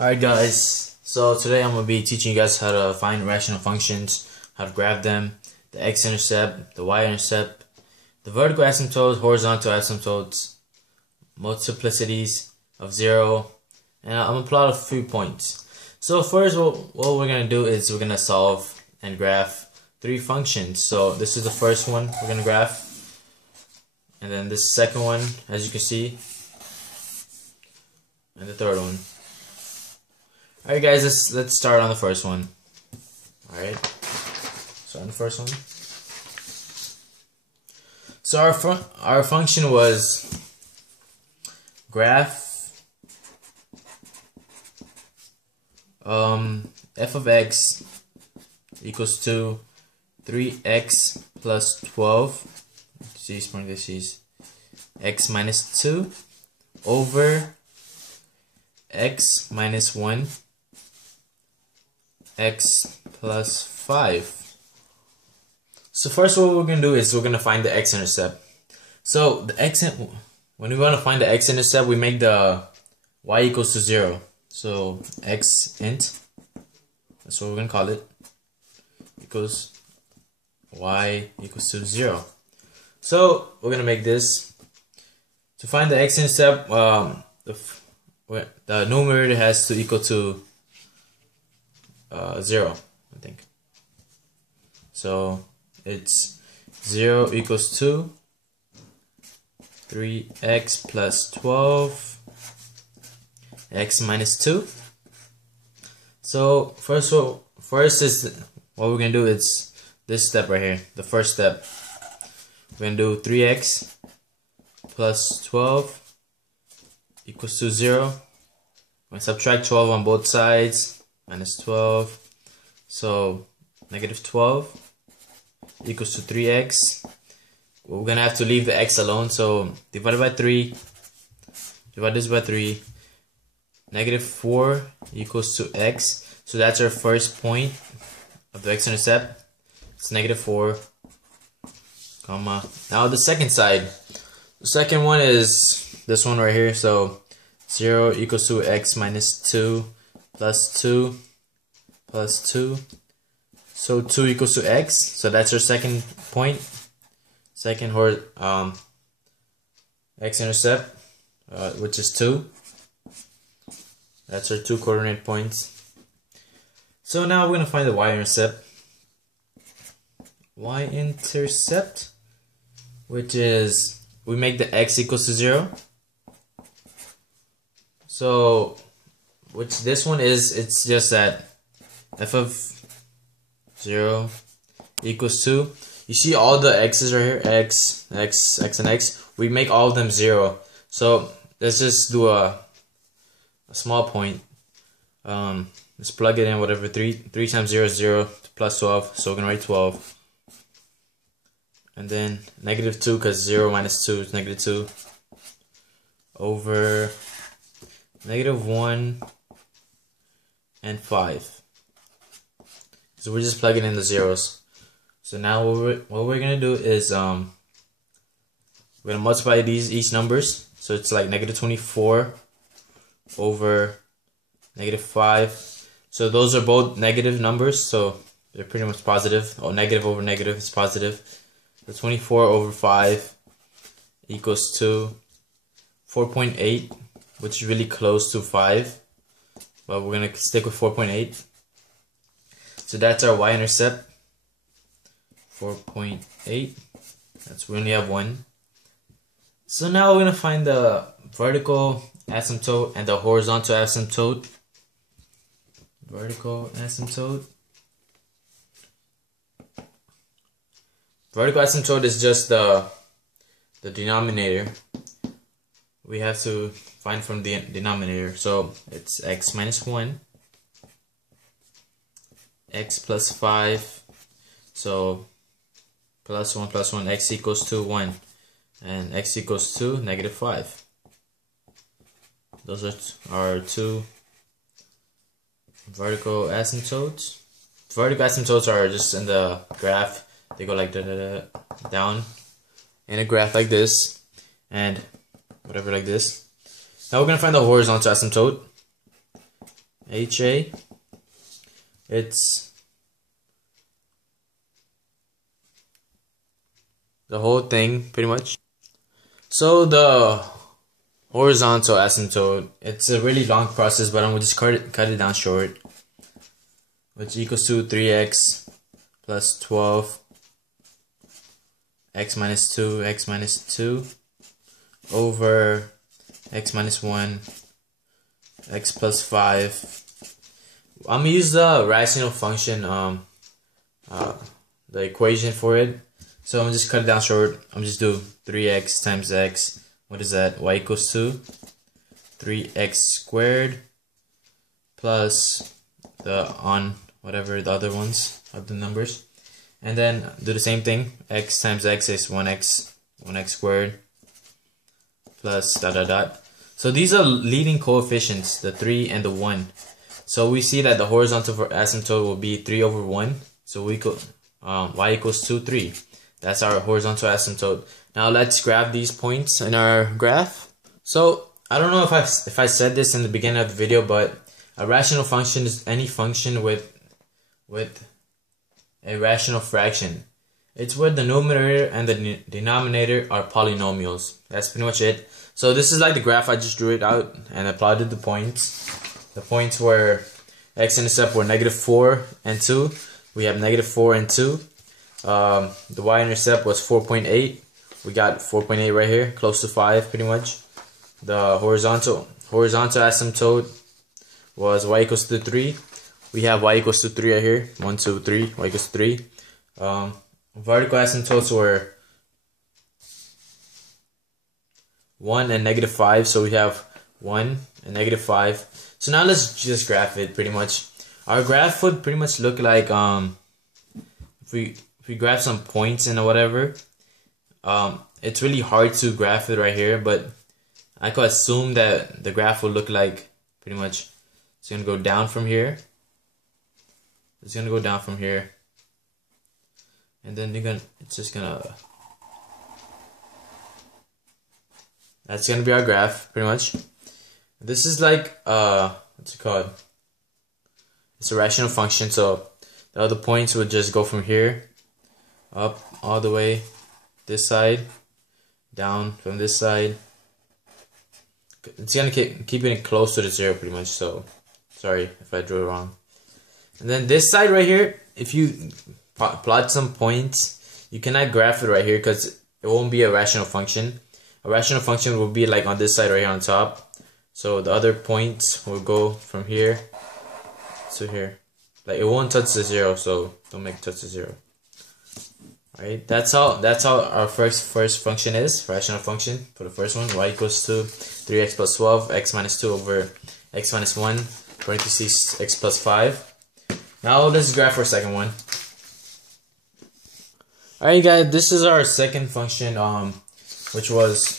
Alright guys, so today I'm going to be teaching you guys how to find rational functions, how to graph them, the x-intercept, the y-intercept, the vertical asymptotes, horizontal asymptotes, multiplicities of 0, and I'm going to plot a few points. So first what we're going to do is we're going to solve and graph three functions. So this is the first one we're going to graph, and then this second one, as you can see, and the third one. Alright guys, let's start on the first one. Alright, so on the first one. So our function was graph f of x equals to 3x plus 12, x minus 2 over x minus 1 x plus 5. So first what we're going to do is we're going to find the x-intercept. So when we want to find the x-intercept, we make the y equals to 0. So x-int, that's what we're going to call it, equals y equals to 0. So we're going to make this. To find the x-intercept, the numerator has to equal to 0, I think. So it's 0 equals to 3x plus 12 x minus 2. So first is what we're gonna do is this step right here, the first step. We're gonna do 3x plus 12 equals to 0. I'm gonna subtract 12 on both sides. Minus 12, so negative 12 equals to 3x. We're gonna have to leave the x alone, so divided by 3, divide this by 3, negative 4 equals to x. So that's our first point of the x-intercept. It's negative 4, comma. Now the second side, the second one is this one right here. So 0 equals to x minus 2 plus 2 plus 2. So 2 equals to x. So that's our second point. Second x-intercept, which is 2. That's our 2 coordinate points. So now we're going to find the y-intercept. Y-intercept, which is, we make the x equals to 0. So which this one is, it's just that f of 0 equals to, you see all the x's right here, x, x, x, and x, we make all of them 0. So let's just do a small point. Let's plug it in, whatever, 3 times 0 is 0, plus 12, so we're going to write 12. And then negative 2, because 0 minus 2 is negative 2, over negative 1 and 5. So we're just plugging in the zeros. So now what we're gonna do is we're gonna multiply each numbers. So it's like negative 24 over negative 5. So those are both negative numbers, so they're pretty much positive. Or negative over negative is positive. So 24 over 5 equals to 4.8, which is really close to 5. But we're going to stick with 4.8. So that's our y-intercept. 4.8. We only have one. So now we're going to find the vertical asymptote and the horizontal asymptote. Vertical asymptote. Vertical asymptote is just the denominator. We have to find from the denominator. So it's x minus 1, x plus 5, so plus 1, x equals to 1, and x equals to negative 5. Those are our two vertical asymptotes. Vertical asymptotes are just in the graph. They go like down in a graph like this, and whatever like this. Now we're going to find the horizontal asymptote. HA. It's the whole thing pretty much. So the horizontal asymptote, it's a really long process, but I'm gonna just cut it down short, which equals to 3x plus 12 x minus 2 x minus 2 over x minus 1 x plus 5. I'm gonna use the rational function, the equation for it. So I'm gonna just cut it down short. I'm just do 3x times x. What is that? Y equals to 3x squared plus the on whatever the other ones of the numbers, and then do the same thing. X times x is 1x squared plus dot dot dot. So these are leading coefficients, the 3 and the 1. So we see that the horizontal asymptote will be 3 over 1. So we equal y equals to 3. That's our horizontal asymptote. Now let's grab these points in our graph. So I don't know if I said this in the beginning of the video, but a rational function is any function with a rational fraction. It's where the numerator and the denominator are polynomials. That's pretty much it. So this is like the graph. I just drew it out and I plotted the points. The points where x-intercept were -4 and 2. We have -4 and 2. The y-intercept was 4.8. We got 4.8 right here, close to 5 pretty much. The horizontal asymptote was y equals to 3. We have y equals to 3 right here. 1, 2, 3. Y equals to 3. Vertical asymptotes were 1 and -5. So we have 1 and -5. So now let's just graph it pretty much. Our graph would pretty much look like if we graph some points and whatever. It's really hard to graph it right here, but I could assume that the graph will look like pretty much it's gonna go down from here. It's gonna go down from here, and then it's just gonna. That's gonna be our graph pretty much. This is like what's it called? It's a rational function, so the other points would just go from here up all the way this side, down from this side. It's gonna keep it close to the 0 pretty much. So sorry if I drew it wrong. And then this side right here, if you plot some points, you cannot graph it right here because it won't be a rational function. A rational function will be like on this side right here on top. So the other points will go from here to here. Like it won't touch the 0, so don't make it touch the 0. Alright, that's how our first function is, rational function for the first one. Y equals to 3x plus 12, x minus 2 over x minus 1, parentheses x plus 5. Now let's graph our second one. Alright guys, this is our second function, which was